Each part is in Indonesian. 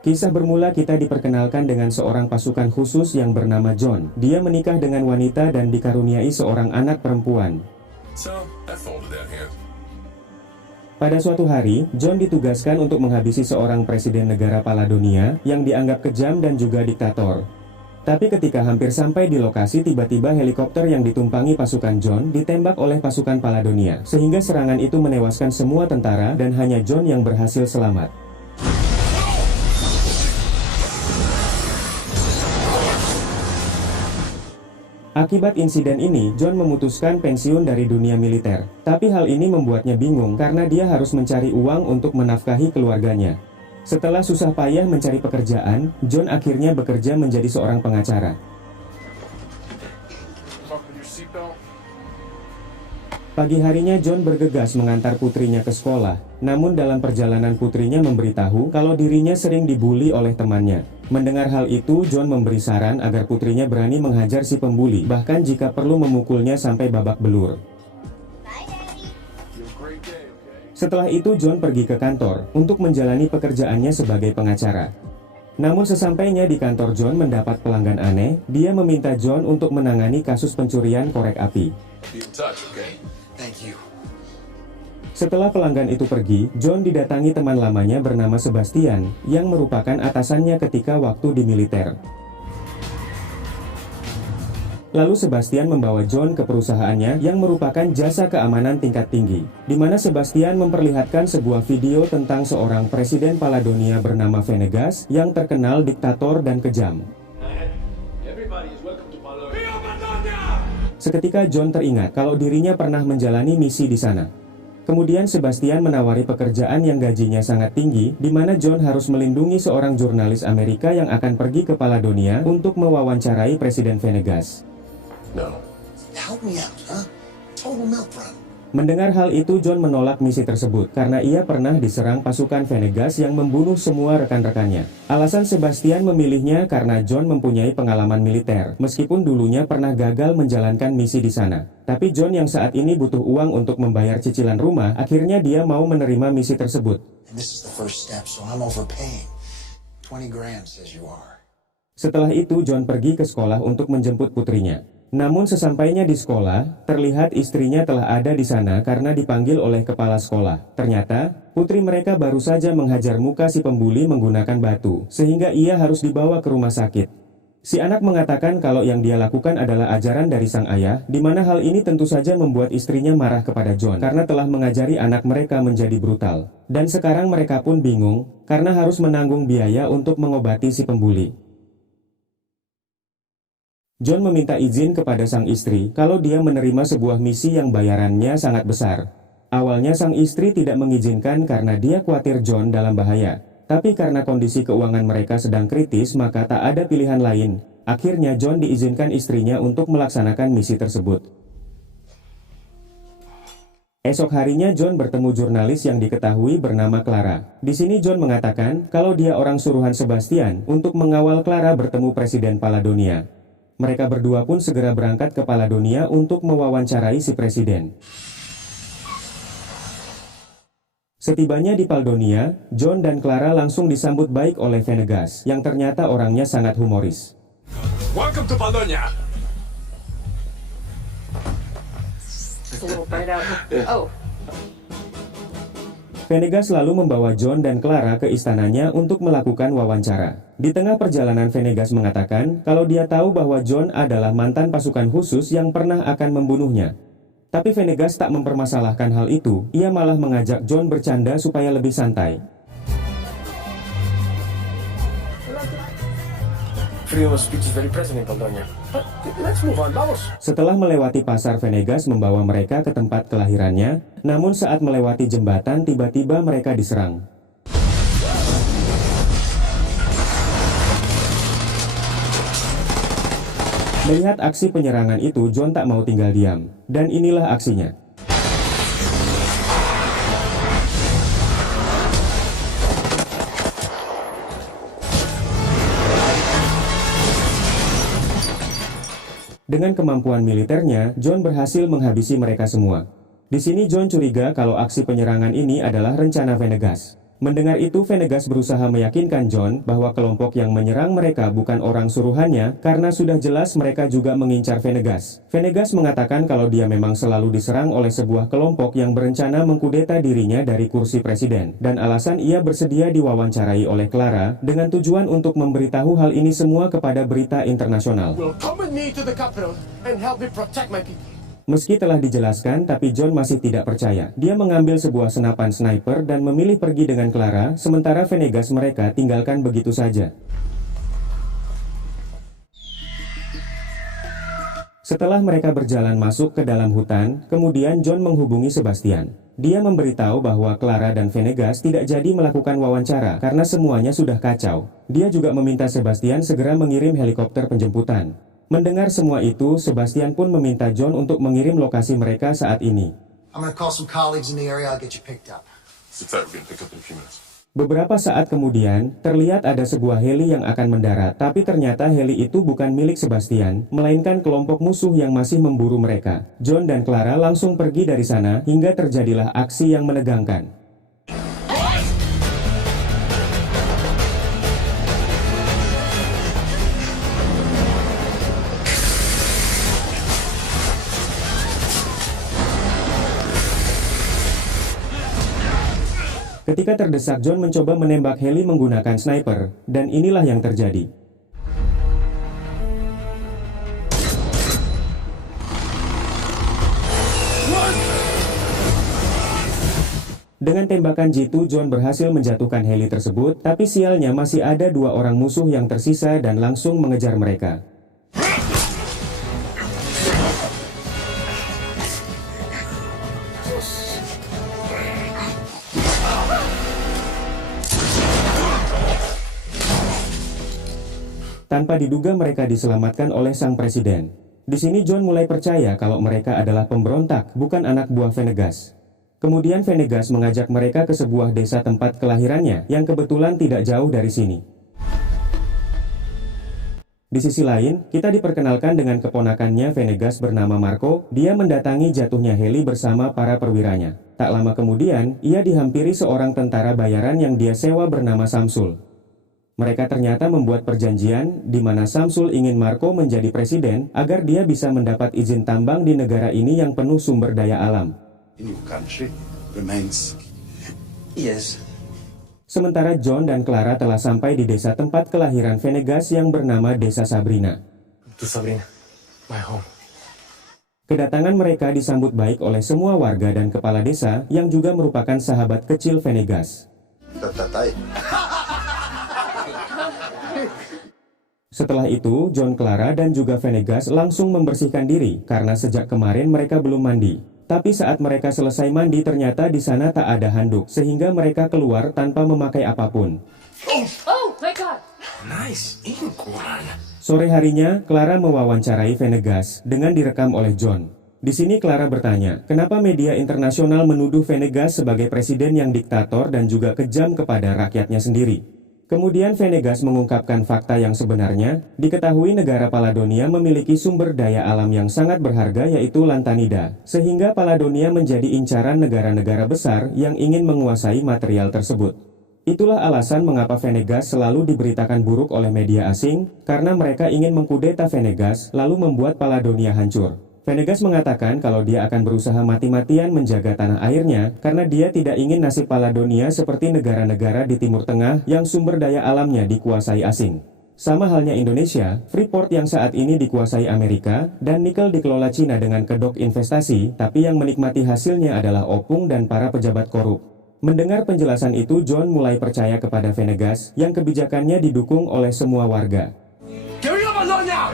Kisah bermula kita diperkenalkan dengan seorang pasukan khusus yang bernama John. Dia menikah dengan wanita dan dikaruniai seorang anak perempuan. Pada suatu hari, John ditugaskan untuk menghabisi seorang presiden negara Paladonia yang dianggap kejam dan juga diktator. Tapi ketika hampir sampai di lokasi, tiba-tiba helikopter yang ditumpangi pasukan John ditembak oleh pasukan Paladonia, sehingga serangan itu menewaskan semua tentara dan hanya John yang berhasil selamat. Akibat insiden ini, John memutuskan pensiun dari dunia militer. Tapi hal ini membuatnya bingung karena dia harus mencari uang untuk menafkahi keluarganya. Setelah susah payah mencari pekerjaan, John akhirnya bekerja menjadi seorang pengacara. Pagi harinya John bergegas mengantar putrinya ke sekolah. Namun dalam perjalanan putrinya memberitahu kalau dirinya sering dibully oleh temannya. Mendengar hal itu, John memberi saran agar putrinya berani menghajar si pembuli, bahkan jika perlu memukulnya sampai babak belur. Setelah itu John pergi ke kantor untuk menjalani pekerjaannya sebagai pengacara. Namun sesampainya di kantor, John mendapat pelanggan aneh. Dia meminta John untuk menangani kasus pencurian korek api. Setelah pelanggan itu pergi, John didatangi teman lamanya bernama Sebastian, yang merupakan atasannya ketika waktu di militer. Lalu Sebastian membawa John ke perusahaannya yang merupakan jasa keamanan tingkat tinggi, di mana Sebastian memperlihatkan sebuah video tentang seorang presiden Paladonia bernama Venegas yang terkenal diktator dan kejam. Seketika John teringat kalau dirinya pernah menjalani misi di sana. Kemudian Sebastian menawari pekerjaan yang gajinya sangat tinggi, di mana John harus melindungi seorang jurnalis Amerika yang akan pergi ke Paladonia untuk mewawancarai Presiden Venegas. Mendengar hal itu, John menolak misi tersebut karena ia pernah diserang pasukan Venegas yang membunuh semua rekan-rekannya. Alasan Sebastian memilihnya karena John mempunyai pengalaman militer, meskipun dulunya pernah gagal menjalankan misi di sana. Tapi John yang saat ini butuh uang untuk membayar cicilan rumah, akhirnya dia mau menerima misi tersebut. Setelah itu John pergi ke sekolah untuk menjemput putrinya. Namun sesampainya di sekolah, terlihat istrinya telah ada di sana karena dipanggil oleh kepala sekolah. Ternyata, putri mereka baru saja menghajar muka si pembuli menggunakan batu, sehingga ia harus dibawa ke rumah sakit. Si anak mengatakan kalau yang dia lakukan adalah ajaran dari sang ayah, di mana hal ini tentu saja membuat istrinya marah kepada John karena telah mengajari anak mereka menjadi brutal. Dan sekarang mereka pun bingung, karena harus menanggung biaya untuk mengobati si pembuli. John meminta izin kepada sang istri kalau dia menerima sebuah misi yang bayarannya sangat besar. Awalnya sang istri tidak mengizinkan karena dia khawatir John dalam bahaya. Tapi karena kondisi keuangan mereka sedang kritis, maka tak ada pilihan lain. Akhirnya John diizinkan istrinya untuk melaksanakan misi tersebut. Esok harinya John bertemu jurnalis yang diketahui bernama Clara. Di sini John mengatakan kalau dia orang suruhan Sebastian untuk mengawal Clara bertemu Presiden Paladonia. Mereka berdua pun segera berangkat ke Paladonia untuk mewawancarai si presiden. Setibanya di Paladonia, John dan Clara langsung disambut baik oleh Venegas, yang ternyata orangnya sangat humoris. Welcome to Paladonia. Venegas lalu membawa John dan Clara ke istananya untuk melakukan wawancara. Di tengah perjalanan, Venegas mengatakan kalau dia tahu bahwa John adalah mantan pasukan khusus yang pernah akan membunuhnya. Tapi Venegas tak mempermasalahkan hal itu, ia malah mengajak John bercanda supaya lebih santai. Setelah melewati pasar, Venegas membawa mereka ke tempat kelahirannya. Namun saat melewati jembatan, tiba-tiba mereka diserang. Melihat aksi penyerangan itu, John tak mau tinggal diam. Dan inilah aksinya. Dengan kemampuan militernya, John berhasil menghabisi mereka semua. Di sini John curiga kalau aksi penyerangan ini adalah rencana Venegas. Mendengar itu, Venegas berusaha meyakinkan John bahwa kelompok yang menyerang mereka bukan orang suruhannya karena sudah jelas mereka juga mengincar Venegas. Venegas mengatakan kalau dia memang selalu diserang oleh sebuah kelompok yang berencana mengkudeta dirinya dari kursi presiden, dan alasan ia bersedia diwawancarai oleh Clara dengan tujuan untuk memberitahu hal ini semua kepada berita internasional. Will come with me to the capital and help me protect my people. Meski telah dijelaskan, tapi John masih tidak percaya. Dia mengambil sebuah senapan sniper dan memilih pergi dengan Clara, sementara Venegas mereka tinggalkan begitu saja. Setelah mereka berjalan masuk ke dalam hutan, kemudian John menghubungi Sebastian. Dia memberitahu bahwa Clara dan Venegas tidak jadi melakukan wawancara karena semuanya sudah kacau. Dia juga meminta Sebastian segera mengirim helikopter penjemputan. Mendengar semua itu, Sebastian pun meminta John untuk mengirim lokasi mereka saat ini. I'm gonna call some colleagues in the area. I'll get you picked up. Sit tight, we're gonna pick up in a few minutes. Beberapa saat kemudian, terlihat ada sebuah heli yang akan mendarat, tapi ternyata heli itu bukan milik Sebastian, melainkan kelompok musuh yang masih memburu mereka. John dan Clara langsung pergi dari sana, hingga terjadilah aksi yang menegangkan. Ketika terdesak, John mencoba menembak heli menggunakan sniper, dan inilah yang terjadi. Dengan tembakan jitu, John berhasil menjatuhkan heli tersebut, tapi sialnya masih ada dua orang musuh yang tersisa dan langsung mengejar mereka. Tanpa diduga mereka diselamatkan oleh sang presiden. Di sini John mulai percaya kalau mereka adalah pemberontak, bukan anak buah Venegas. Kemudian Venegas mengajak mereka ke sebuah desa tempat kelahirannya, yang kebetulan tidak jauh dari sini. Di sisi lain, kita diperkenalkan dengan keponakannya Venegas bernama Marco. Dia mendatangi jatuhnya heli bersama para perwiranya. Tak lama kemudian, ia dihampiri seorang tentara bayaran yang dia sewa bernama Samsul. Mereka ternyata membuat perjanjian di mana Samsul ingin Marco menjadi presiden agar dia bisa mendapat izin tambang di negara ini yang penuh sumber daya alam. In your country remains. Yes. Sementara John dan Clara telah sampai di desa tempat kelahiran Venegas yang bernama Desa Sabrina. To Sabrina, my home. Kedatangan mereka disambut baik oleh semua warga dan kepala desa yang juga merupakan sahabat kecil Venegas. Tatatay. Setelah itu, John, Clara, dan juga Venegas langsung membersihkan diri karena sejak kemarin mereka belum mandi. Tapi saat mereka selesai mandi, ternyata di sana tak ada handuk, sehingga mereka keluar tanpa memakai apapun. Oh my god! Nice ink one. Sore harinya, Clara mewawancarai Venegas dengan direkam oleh John. Di sini Clara bertanya, kenapa media internasional menuduh Venegas sebagai presiden yang diktator dan juga kejam kepada rakyatnya sendiri. Kemudian Venegas mengungkapkan fakta yang sebenarnya. Diketahui negara Paladonia memiliki sumber daya alam yang sangat berharga, yaitu lantanida, sehingga Paladonia menjadi incaran negara-negara besar yang ingin menguasai material tersebut. Itulah alasan mengapa Venegas selalu diberitakan buruk oleh media asing, karena mereka ingin mengkudeta Venegas lalu membuat Paladonia hancur. Venegas mengatakan kalau dia akan berusaha mati-matian menjaga tanah airnya karena dia tidak ingin nasib Paladonia seperti negara-negara di Timur Tengah yang sumber daya alamnya dikuasai asing. Sama halnya Indonesia, Freeport yang saat ini dikuasai Amerika, dan nikel dikelola Cina dengan kedok investasi, tapi yang menikmati hasilnya adalah opung dan para pejabat korup. Mendengar penjelasan itu, John mulai percaya kepada Venegas yang kebijakannya didukung oleh semua warga. ¡Que viva Polonia!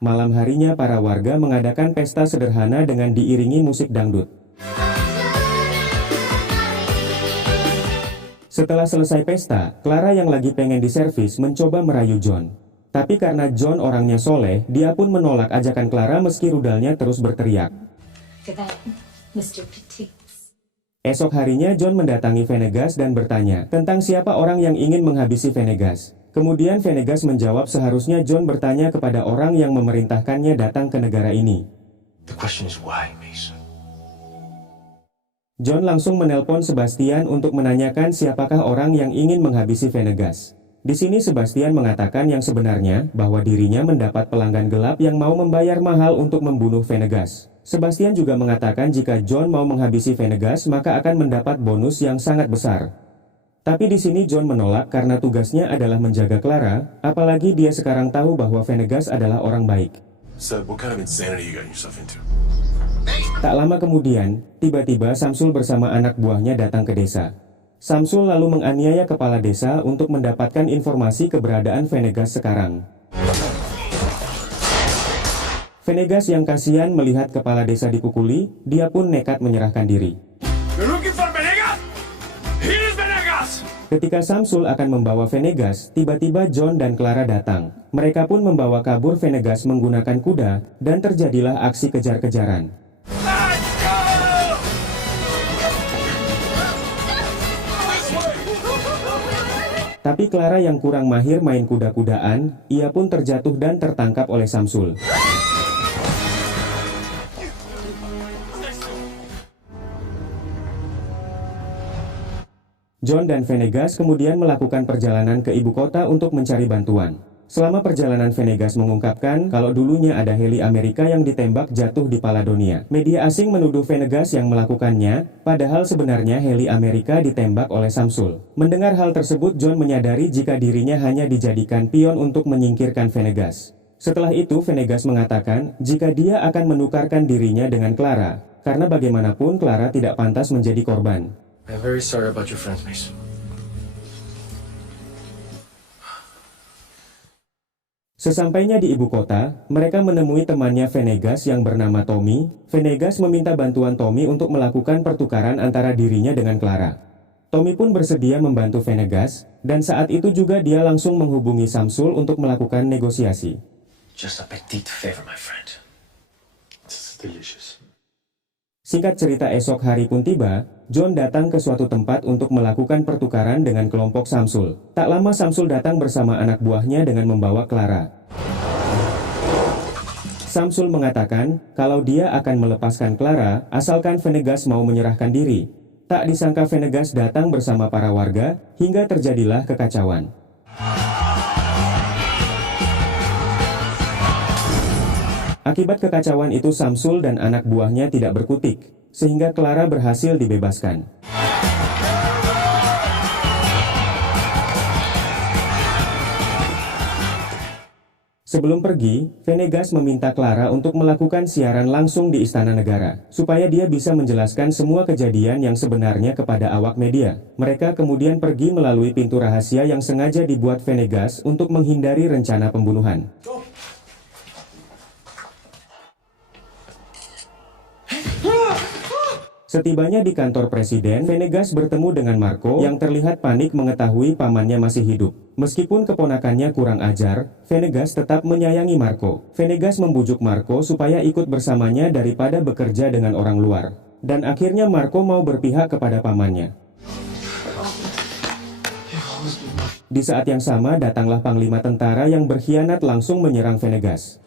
Malam harinya para warga mengadakan pesta sederhana dengan diiringi musik dangdut. Setelah selesai pesta, Clara yang lagi pengen diservis mencoba merayu John. Tapi karena John orangnya soleh, dia pun menolak ajakan Clara meski rudalnya terus berteriak. Look at that, Mr. Petite. Esok harinya John mendatangi Venegas dan bertanya tentang siapa orang yang ingin menghabisi Venegas. Kemudian Venegas menjawab seharusnya John bertanya kepada orang yang memerintahkannya datang ke negara ini. The question is why, Mason? John langsung menelpon Sebastian untuk menanyakan siapakah orang yang ingin menghabisi Venegas. Di sini Sebastian mengatakan yang sebenarnya bahwa dirinya mendapat pelanggan gelap yang mau membayar mahal untuk membunuh Venegas. Sebastian juga mengatakan jika John mau menghabisi Venegas maka akan mendapat bonus yang sangat besar. Tapi di sini John menolak karena tugasnya adalah menjaga Clara, apalagi dia sekarang tahu bahwa Venegas adalah orang baik. Seb, what kind of insanity you got yourself into? Tak lama kemudian, tiba-tiba Samsul bersama anak buahnya datang ke desa. Samsul lalu menganiaya kepala desa untuk mendapatkan informasi keberadaan Venegas sekarang. Venegas yang kasihan melihat kepala desa dipukuli, dia pun nekat menyerahkan diri. You're looking for Venegas? Here's Venegas! Ketika Samsul akan membawa Venegas, tiba-tiba John dan Clara datang. Mereka pun membawa kabur Venegas menggunakan kuda, dan terjadilah aksi kejar-kejaran. Let's go! Tapi Clara yang kurang mahir main kuda-kudaan, ia pun terjatuh dan tertangkap oleh Samsul. John dan Venegas kemudian melakukan perjalanan ke ibu kota untuk mencari bantuan. Selama perjalanan Venegas mengungkapkan kalau dulunya ada heli Amerika yang ditembak jatuh di Paladonia. Media asing menuduh Venegas yang melakukannya, padahal sebenarnya heli Amerika ditembak oleh Samsul. Mendengar hal tersebut, John menyadari jika dirinya hanya dijadikan pion untuk menyingkirkan Venegas. Setelah itu Venegas mengatakan jika dia akan menukarkan dirinya dengan Clara, karena bagaimanapun Clara tidak pantas menjadi korban. I'm very sorry about your friends, Mason. Sesampainya di ibu kota, mereka menemui temannya Venegas yang bernama Tommy. Venegas meminta bantuan Tommy untuk melakukan pertukaran antara dirinya dengan Clara. Tommy pun bersedia membantu Venegas, dan saat itu juga dia langsung menghubungi Samsul untuk melakukan negosiasi. Just a petite favor, my friend. This is delicious. Singkat cerita, esok hari pun tiba, John datang ke suatu tempat untuk melakukan pertukaran dengan kelompok Samsul. Tak lama Samsul datang bersama anak buahnya dengan membawa Clara. Samsul mengatakan kalau dia akan melepaskan Clara asalkan Venegas mau menyerahkan diri. Tak disangka Venegas datang bersama para warga hingga terjadilah kekacauan. Akibat kekacauan itu Samsul dan anak buahnya tidak berkutik, sehingga Clara berhasil dibebaskan. Sebelum pergi, Venegas meminta Clara untuk melakukan siaran langsung di Istana Negara, supaya dia bisa menjelaskan semua kejadian yang sebenarnya kepada awak media. Mereka kemudian pergi melalui pintu rahasia yang sengaja dibuat Venegas untuk menghindari rencana pembunuhan. Setibanya di kantor presiden, Venegas bertemu dengan Marco yang terlihat panik mengetahui pamannya masih hidup. Meskipun keponakannya kurang ajar, Venegas tetap menyayangi Marco. Venegas membujuk Marco supaya ikut bersamanya daripada bekerja dengan orang luar. Dan akhirnya Marco mau berpihak kepada pamannya. Di saat yang sama datanglah panglima tentara yang berkhianat langsung menyerang Venegas.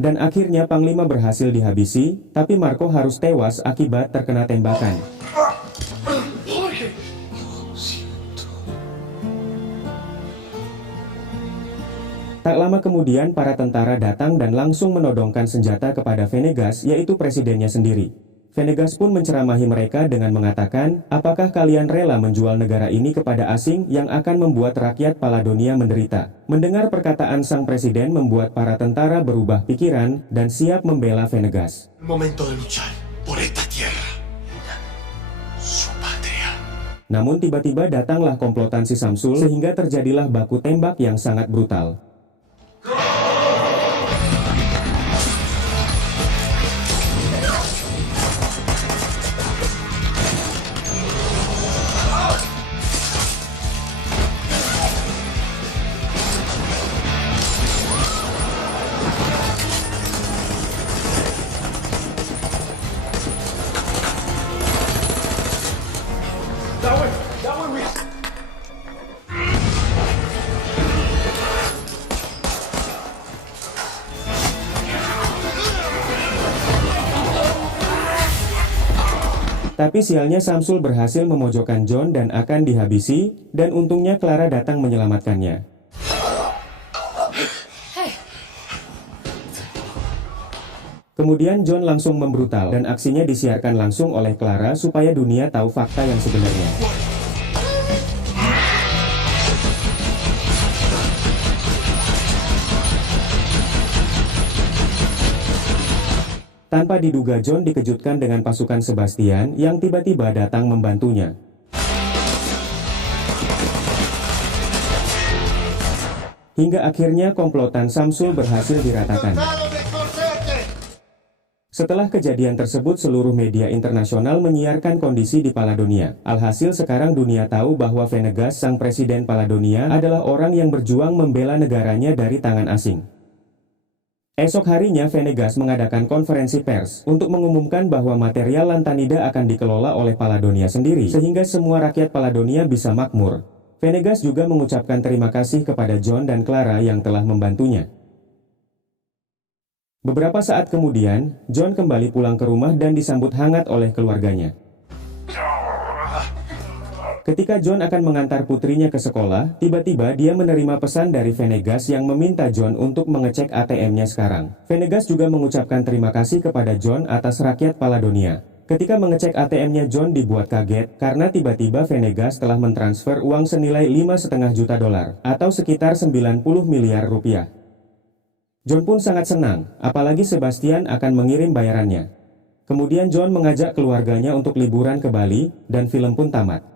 Dan akhirnya Panglima berhasil dihabisi, tapi Marco harus tewas akibat terkena tembakan. Tak lama kemudian para tentara datang dan langsung menodongkan senjata kepada Venegas, yaitu presidennya sendiri. Venegas pun menceramahi mereka dengan mengatakan, apakah kalian rela menjual negara ini kepada asing yang akan membuat rakyat Paladonia menderita? Mendengar perkataan sang presiden membuat para tentara berubah pikiran dan siap membela Venegas. Momento de luchar por esta tierra. Su patria. Namun tiba-tiba datanglah komplotan si Samsul sehingga terjadilah baku tembak yang sangat brutal. Tapi sialnya Samsul berhasil memojokkan John dan akan dihabisi, dan untungnya Clara datang menyelamatkannya. Kemudian John langsung membrutal dan aksinya disiarkan langsung oleh Clara supaya dunia tahu fakta yang sebenarnya. Tanpa diduga John dikejutkan dengan pasukan Sebastian yang tiba-tiba datang membantunya. Hingga akhirnya komplotan Samsul berhasil diratakan. Setelah kejadian tersebut seluruh media internasional menyiarkan kondisi di Paladonia. Alhasil sekarang dunia tahu bahwa Venegas sang presiden Paladonia adalah orang yang berjuang membela negaranya dari tangan asing. Esok harinya Venegas mengadakan konferensi pers untuk mengumumkan bahwa material Lantanida akan dikelola oleh Paladonia sendiri sehingga semua rakyat Paladonia bisa makmur. Venegas juga mengucapkan terima kasih kepada John dan Clara yang telah membantunya. Beberapa saat kemudian, John kembali pulang ke rumah dan disambut hangat oleh keluarganya. Ketika John akan mengantar putrinya ke sekolah, tiba-tiba dia menerima pesan dari Venegas yang meminta John untuk mengecek ATM-nya sekarang. Venegas juga mengucapkan terima kasih kepada John atas rakyat Paladonia. Ketika mengecek ATM-nya, John dibuat kaget karena tiba-tiba Venegas telah mentransfer uang senilai $5,5 juta atau sekitar 90 miliar rupiah. John pun sangat senang, apalagi Sebastian akan mengirim bayarannya. Kemudian John mengajak keluarganya untuk liburan ke Bali, dan film pun tamat.